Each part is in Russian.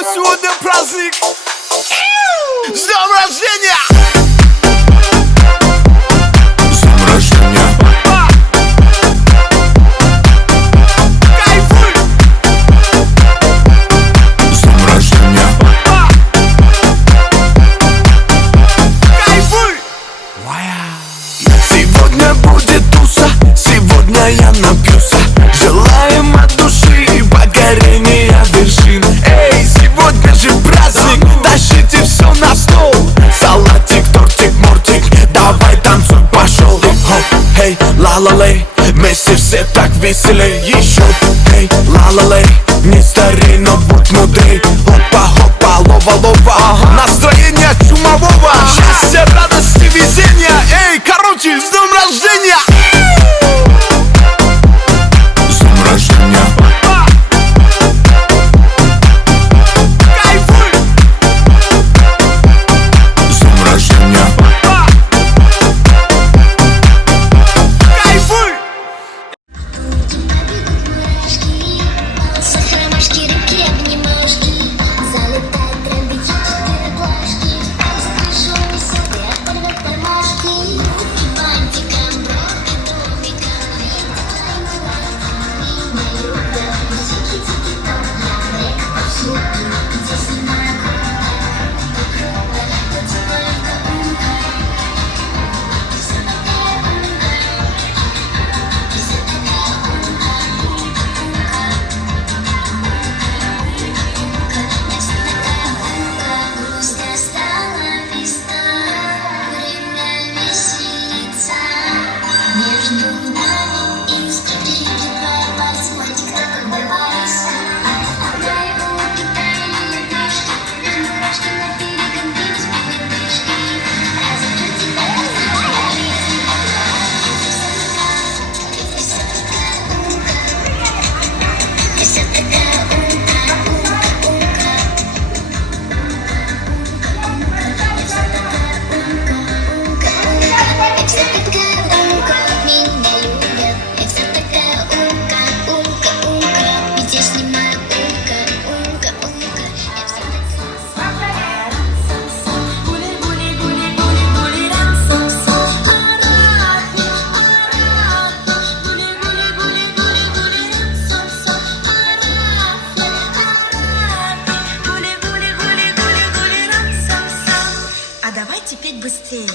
него сегодня праздник. С днем рождения! С днем рождения! Кайфуй! С днем рождения! Кайфуй! Сегодня будет туса, сегодня я напьюся. Желаем от души покорения вершин. Эй, сегодня же праздник, тащите все на стол. Салатик, тортик, мортик, давай танцуй, пошел. Эй, ла-ла-лей, вместе все так веселей. Еще, эй, ла-ла-лей, не старей, но будь мудрей. Хопа-хопа, лова-лова, Настроение чумового, счастья, радости, везения. Эй, короче, с днем рождения! с днем рождения! Кайфуй! С днем рождения! Кайфуй! Ромашки, руки, обнимашки, залетают тренды, четыре плашки. Скажу себе, порвать кармашки, бантиком, бровки, топиком. Не любят, тики-тики-топ, река повсюду, где снимаю круто, потихоньку умка. Все такая умка, все такая умка, умка. Грустно стала весна, время веселиться. Между нами и встречей твоя пальцы, мальчик, кто как бы Борис. Отдай улыбки, тайные книжки, мурашки на берегом, без передышки. Разучу тебя, ты вся такая умка, умка, умка. Я вся такая умка, меня любят. Я вся такая умка, умка, умка. Ведь я снимаю умка, умка, умка. Я вся А давайте петь быстрее.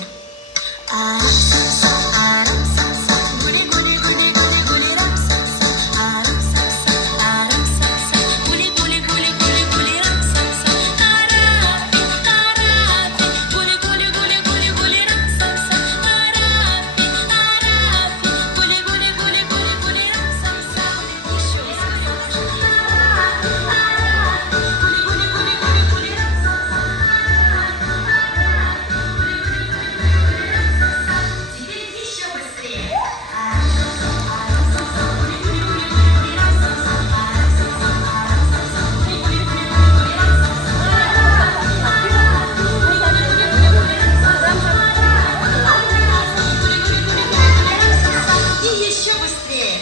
Еще быстрее. И еще быстрее.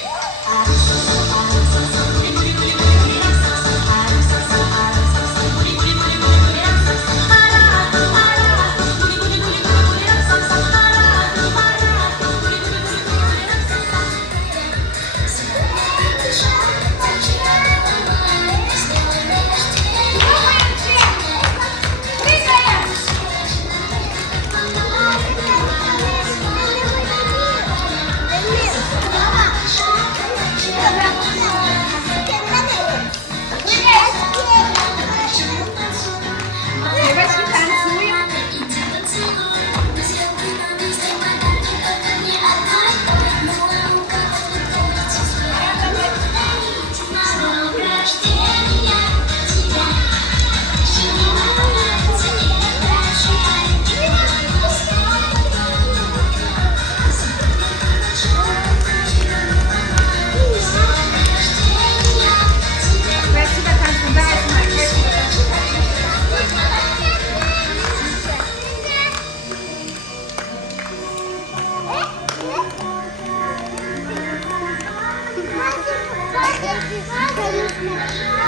Конечно.